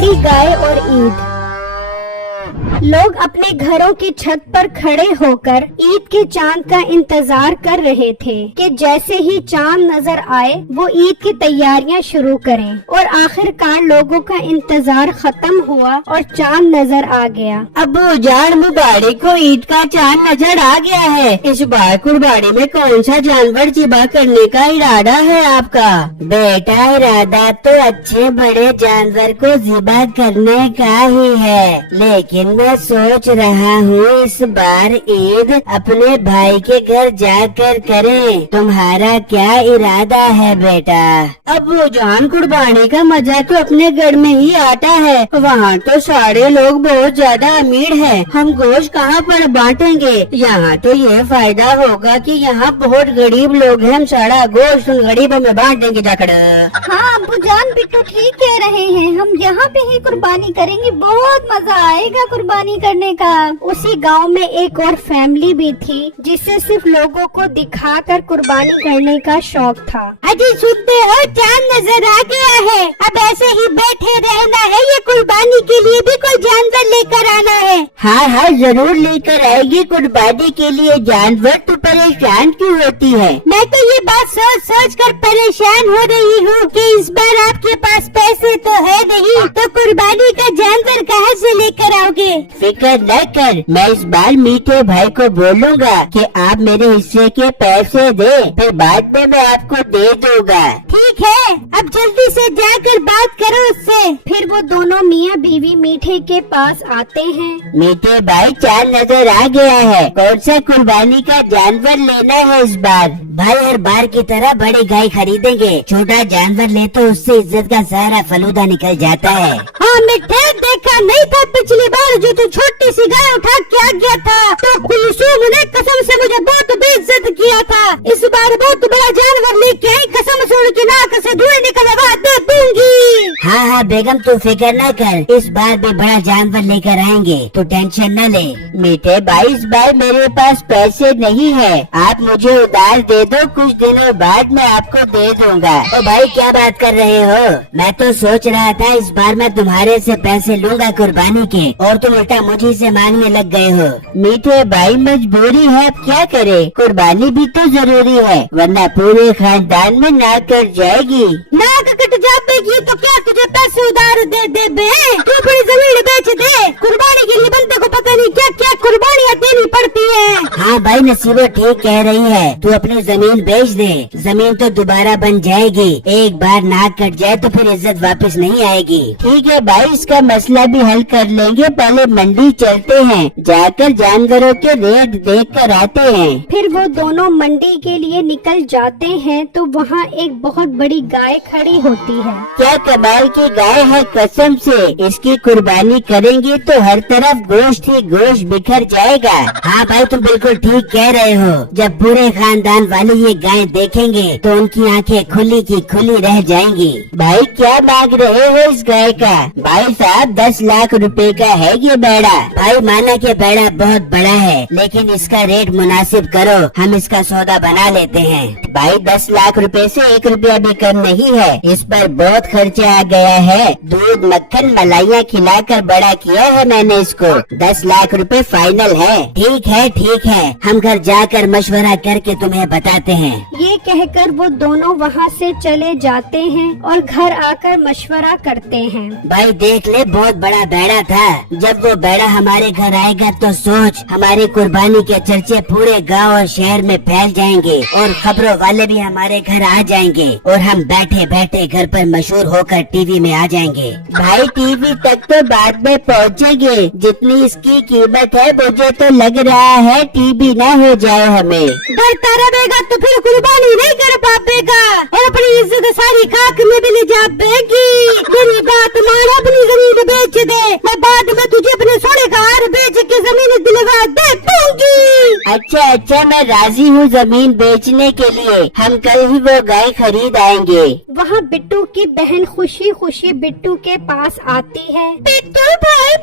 बड़ी गाय और ईद। लोग अपने घरों की छत पर खड़े होकर ईद के चांद का इंतजार कर रहे थे कि जैसे ही चांद नजर आए वो ईद की तैयारियां शुरू करें, और आखिरकार लोगों का इंतजार खत्म हुआ और चांद नजर आ गया। अब्बू जान, मुबारक को ईद का चांद नजर आ गया है। इस बार कुर्बानी में कौन सा जानवर ज़िबा करने का इरादा है आपका? बेटा, इरादा तो अच्छे बड़े जानवर को ज़िबा करने का ही है, लेकिन मैं सोच रहा हूँ इस बार ईद अपने भाई के घर जाकर करें। तुम्हारा क्या इरादा है बेटा? अब्बू जान, कुर्बानी का मजा तो अपने घर में ही आता है। वहाँ तो सारे लोग बहुत ज्यादा अमीर हैं। हम गोश्त कहाँ पर बांटेंगे? यहाँ तो ये फायदा होगा कि यहाँ बहुत गरीब लोग हैं। हम सारा गोश्त उन गरीबों में बांट देंगे जाकर। हाँ अब्बू जान, बिट्टू ठीक कह रहे हैं। हम यहाँ पे ही कुर्बानी करेंगे, बहुत मजा आएगा कुर्बानी करने का। उसी गांव में एक और फैमिली भी थी जिसे सिर्फ लोगों को दिखाकर कुर्बानी करने का शौक था। अजी सुनते हो, चांद नजर आ गया है। अब ऐसे ही बैठे रहना है, ये कुर्बानी के लिए भी कोई जानवर लेकर आना है। हाँ हाँ, जरूर लेकर आएगी कुर्बानी के लिए जानवर। तो परेशान क्यों होती है? मैं तो ये बात सोच सोच कर परेशान हो रही हूँ कि इस बार आपके पास पैसे तो है नहीं, तो कुर्बानी का जानवर कहाँ से लेकर आओगे? फिक्र न कर, मैं इस बार मीठे भाई को बोलूँगा कि आप मेरे हिस्से के पैसे दे, फिर बाद में मैं आपको दे दूँगा। ठीक है, अब जल्दी से जाकर बात करो उससे। फिर वो दोनों मियाँ बीवी मीठे के पास आते हैं। मीठे भाई, चांद नजर आ गया है, कौन सा कुर्बानी का जानवर लेना है इस बार? भाई, हर बार की तरह बड़ी गाय खरीदेंगे। छोटा जानवर ले तो उससे इज्जत का सारा फलूदा निकल जाता है। हाँ, मैं देखा नहीं था पिछली बार जो तू छोटी सी गाय उठा के आ गया था, तो कुलसूम ने कसम से मुझे बहुत बेइज्जत किया था। इस बार बहुत बड़ा जानवर लेके आई, कसम से उनकी नाक से धुएं निकलवा दे दूंगी। हाँ हाँ बेगम, तू फिक्र न कर, इस बार भी बड़ा जानवर लेकर आएंगे, तो टेंशन न ले। मीठे भाई, इस बार मेरे पास पैसे नहीं है, आप मुझे उधार दे दो, कुछ दिनों बाद मैं आपको दे दूंगा। ओ भाई, क्या बात कर रहे हो? मैं तो सोच रहा था इस बार मैं तुम्हारे से पैसे लूंगा कुर्बानी के, और तुम उल्टा मुझे से मांगने लग गए हो। मीठे भाई, मजबूरी है, अब क्या करे, कुर्बानी भी तो जरूरी है, वरना पूरे खानदान में नाक कट जाएगी। नाक कट जाएगी तो क्या तुझे पैसे उधार दे दे बे? तू अपनी जमीन बेच दे, कुर्बानी के लिए बंदे को पता नहीं क्या क्या कुर्बानियाँ देनी पड़ती है। हाँ भाई, नसीबो ठीक कह रही है, तू अपनी जमीन बेच दे, जमीन तो दोबारा बन जाएगी। एक बार नाक कट जाए तो फिर इज्जत वापस नहीं आएगी। ठीक है भाई, इसका मसला भी हल कर लेंगे, पहले मंडी चलते हैं, जाकर जानवरों के रेट देख कर आते हैं। फिर वो दोनों मंडी के लिए निकल जाते हैं तो वहाँ एक बहुत बड़ी गाय खड़ी होती है। क्या कमाल की गाय है, कसम से इसकी कुर्बानी करेंगे तो हर तरफ गोश्त ही गोश्त बिखर जाएगा। हाँ भाई, तुम बिल्कुल ठीक कह रहे हो, जब पूरे खानदान वाले ये गाय देखेंगे तो उनकी आंखें खुली की खुली रह जाएंगी। भाई, क्या मांग रहे हो इस गाय का? भाई साहब, 10 लाख रुपए का है ये बेड़ा। भाई, माना कि बेड़ा बहुत बड़ा है, लेकिन इसका रेट मुनासिब करो, हम इसका सौदा बना लेते हैं। भाई, 10 लाख रुपए से 1 रुपया भी कम नहीं है, इस पर बहुत खर्चा आ गया है। दूध, मक्खन, मलाइयाँ खिलाकर बड़ा किया है मैंने इसको। 10 लाख रुपए फाइनल है। ठीक है, हम घर जाकर मशवरा करके तुम्हें बताते हैं। ये कहकर वो दोनों वहाँ से चले जाते हैं और घर आकर मशवरा करते हैं। भाई देख ले, बहुत बड़ा बेड़ा था, जब वो बेड़ा हमारे घर आएगा तो सोच, हमारी कुर्बानी के चर्चे पूरे गांव और शहर में फैल जाएंगे, और खबरों वाले भी हमारे घर आ जाएंगे, और हम बैठे बैठे घर पर मशहूर होकर टीवी में आ जाएंगे। भाई, टीवी तक तो बाद में पहुँचेंगे, जितनी इसकी कीमत है मुझे तो लग रहा है टीवी ना हो जाए हमें। डरता रहेगा तो फिर कुर्बानी नहीं कर पाएगा, और अपनी इज्जत सारी खाक में भी ले जा पाएगी। मेरी बात मान, अपनी जमीन बेच दे, मैं बाद में तुझे अपने सोने का हार बेच के जमीन दिलवा दे दूंगी। अच्छा, मैं राजी हूँ जमीन बेचने के लिए, हम कल ही वो गाय खरीद आएंगे। वहाँ बिट्टू की बहन खुशी खुशी बिट्टू के पास आती है। बिट्टू भाई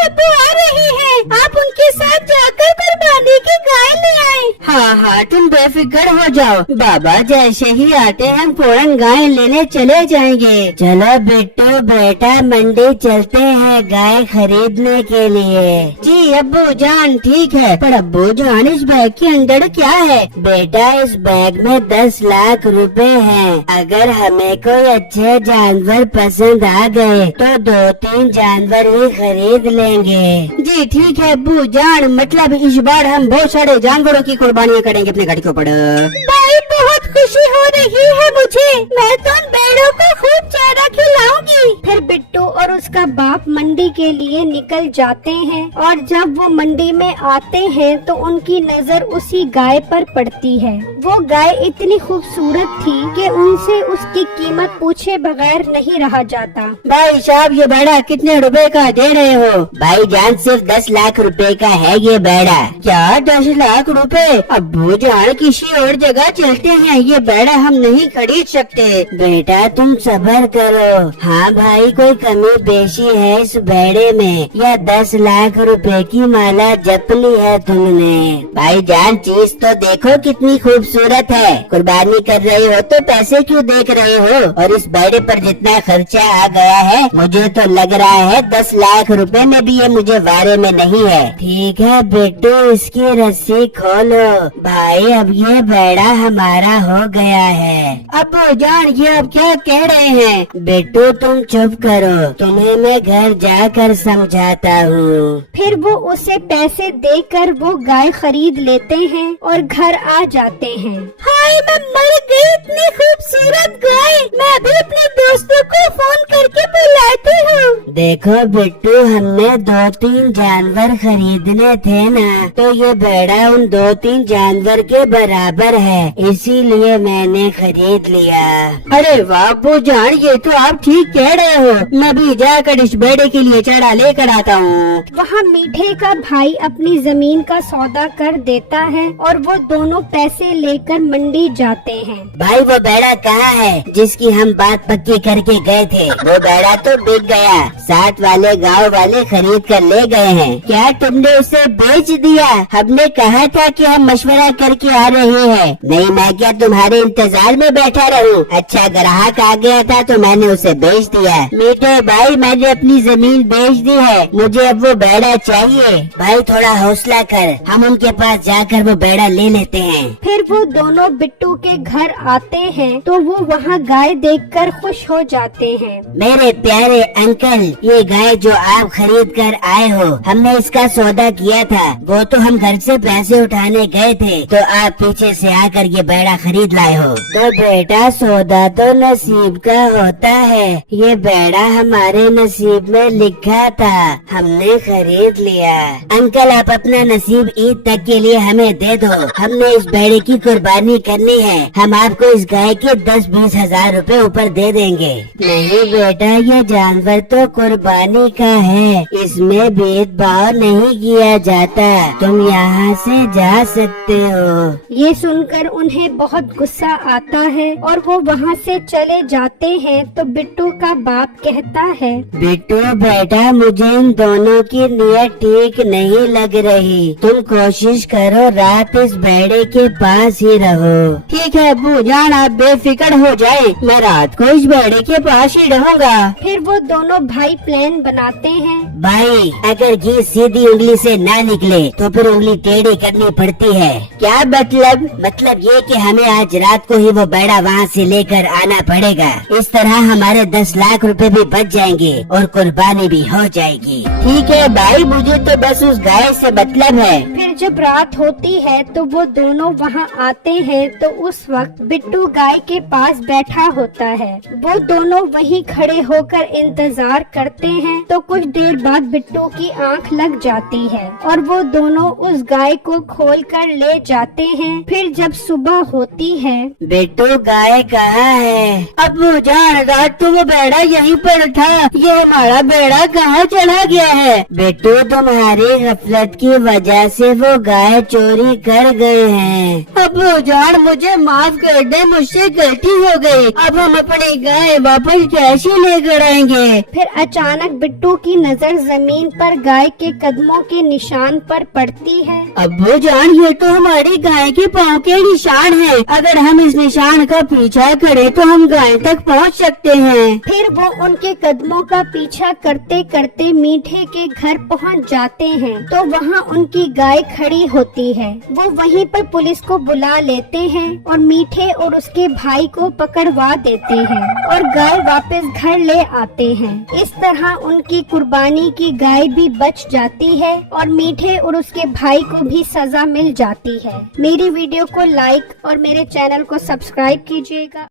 अब वो आ रहे हैं, आप उनके साथ जाकर कुर्बानी की गाय ले आए। हाँ तुम बेफिक्र हो जाओ, बाबा जैसे ही आते हैं हम फौरन गाय लेने चले जाएंगे। चलो बिट्टू बेटा मंडी चलते हैं गाय खरीदने के लिए। जी अब्बू जान ठीक है, पर अब्बू जान इस बैग के अंदर क्या है? बेटा इस बैग में 10 लाख रुपए हैं। अगर हमें कोई अच्छे जानवर पसंद आ गए तो 2-3 जानवर ही खरीद लेंगे। जी ठीक है अब्बू जान, मतलब इस बार हम बहुत सारे जानवरों की कुर्बानियाँ करेंगे अपने घर के ऊपर। भाई बहुत खुशी हो रही है मुझे, मैं तो उन भेड़ों को खूब चारा खिलाऊंगी। फिर बिट्टू और उसका बाप मंडी के लिए निकल जाते हैं और जब वो मंडी में आते हैं तो उनकी नजर उसी गाय पर पड़ती है। वो गाय इतनी खूबसूरत थी कि उनसे उसकी कीमत पूछे बगैर नहीं रहा जाता। भाई साहब ये बेड़ा कितने रुपए का दे रहे हो? भाई जान सिर्फ 10 लाख रुपए का है ये बेड़ा। क्या 10 लाख रुपए? अब्बू जान किसी और जगह चलते हैं, ये बेड़ा हम नहीं खरीद सकते। बेटा तुम सब्र करो। हाँ भाई कोई कमी बेशी है इस बेड़े में, या 10 लाख रुपए की माला जप ली है तुमने? भाई जान चीज तो देखो कितनी खूबसूरत है, कुर्बानी कर रहे हो तो पैसे क्यों देख रहे हो? और इस बेड़े पर जितना खर्चा आ गया है मुझे तो लग रहा है 10 लाख रुपए में भी ये मुझे वारे में नहीं है। ठीक है बेटू इसकी रस्सी खोलो। भाई अब ये बेड़ा हमारा हो गया है। अब्बू जान ये अब क्या कह रहे हैं? बेटू तुम चुप करो, तुम्हें मैं घर जाकर समझाता हूँ। फिर वो उसे पैसे देकर वो गाय खरीद लेते हैं और घर आ जाते हैं। हाय मैं मर गई, इतनी खूबसूरत गाय, मैं भी अपने दोस्तों को फोन करके बुलाती हूँ। देखो बिट्टू हमने 2-3 जानवर खरीदने थे ना, तो ये बेड़ा उन 2-3 जानवर के बराबर है, इसीलिए मैंने खरीद लिया। अरे वाह अब्बू जान ये तो आप ठीक कह रहे हो, मैं भी जाकर इस बेड़े के लिए चारा लेकर आता हूँ। वहाँ मीठे का भाई अपनी जमीन का सौदा कर देता है और वो दोनों पैसे लेकर मंडी जाते हैं। भाई वो बेड़ा कहाँ है जिसकी हम बात पक्की करके गए थे? वो बेड़ा तो बिक गया, साथ वाले गांव वाले खरीद कर ले गए हैं। क्या तुमने उसे बेच दिया? हमने कहा था कि हम मशवरा करके आ रहे हैं। नहीं मैं क्या तुम्हारे इंतजार में बैठा रहूं? अच्छा ग्राहक आ गया था तो मैंने उसे बेच दिया। मीठे भाई मैंने अपनी जमीन बेच दी है, मुझे अब वो बेड़ा चाहिए। भाई थोड़ा हौसला कर, हम उनके पास जाकर वो बेड़ा ले लेते हैं। फिर वो दोनों बिट्टू के घर आते हैं तो वो वहाँ गाय देखकर खुश हो जाते हैं। मेरे प्यारे अंकल ये गाय जो आप खरीद कर आए हो, हमने इसका सौदा किया था। वो तो हम घर से पैसे उठाने गए थे तो आप पीछे से आकर ये बेड़ा खरीद लाए हो। तो बेटा सौदा तो नसीब का होता है, ये बेड़ा हमारे नसीब में लिखा था, हमने खरीद लिया। अंकल आप अपना नसीब ईद तक के लिए हमें दे दो, हमने इस बेड़े की कुर्बानी करनी है। हम आपको इस गाय के 10-20 हजार रुपए ऊपर दे देंगे। नहीं बेटा ये जानवर तो कुर्बानी का है, इसमें भेदभाव नहीं किया जाता, तुम यहाँ से जा सकते हो। ये सुनकर उन्हें बहुत गुस्सा आता है और वो वहाँ से चले जाते हैं तो बिट्टू का बाप कहता है, बिट्टू बेटा मुझे इन दोनों की नीयत ठीक नहीं लग रही, तुम कोशिश करो रात इस बेड़े के पास ही रहो। ठीक है अब्बू जान आप बेफिक्र हो जाए, मैं रात को इस बेड़े के पास ही रहूँगा। फिर वो दोनों भाई प्लान बनाते हैं। भाई अगर घी सीधी उंगली से ना निकले तो फिर उंगली टेढ़ी करनी पड़ती है। क्या मतलब? मतलब ये कि हमें आज रात को ही वो बेड़ा वहाँ से लेकर आना पड़ेगा, इस तरह हमारे 10 लाख रुपए भी बच जाएंगे और कुर्बानी भी हो जाएगी। ठीक है भाई मुझे तो बस उस गाय से मतलब है। फिर जब रात होती है तो वो दोनों वहाँ आते हैं तो उस वक्त बिट्टू गाय के पास बैठा होता है। वो दोनों वहीं खड़े होकर इंतजार करते हैं तो कुछ देर बाद बिट्टू की आंख लग जाती है और वो दोनों उस गाय को खोल कर ले जाते हैं। फिर जब सुबह होती है, बिट्टू गाय कहाँ है? अब्बू जान रात को वो बेड़ा यहीं पर था, ये हमारा बेड़ा कहाँ चला गया है? बिट्टू तुम्हारी गफलत की वजह से वो वो गाय चोरी कर गए हैं। अब्बू जान मुझे माफ कर दे, मुझसे गलती हो गई। अब हम अपनी गाय वापस कैसे लेकर आएंगे? फिर अचानक बिट्टू की नजर जमीन पर गाय के कदमों के निशान पर पड़ती है। अब्बू जान ये तो हमारी गाय के पाँव के निशान हैं। अगर हम इस निशान का पीछा करें तो हम गाय तक पहुंच सकते हैं। फिर वो उनके कदमों का पीछा करते करते मीठे के घर पहुंच जाते हैं तो वहाँ उनकी गाय खड़ी होती है। वो वहीं पर पुलिस को बुला लेते हैं और मीठे और उसके भाई को पकड़वा देते हैं और गाय वापस घर ले आते हैं। इस तरह उनकी कुर्बानी की गाय भी बच जाती है और मीठे और उसके भाई को भी सजा मिल जाती है। मेरी वीडियो को लाइक और मेरे चैनल को सब्सक्राइब कीजिएगा।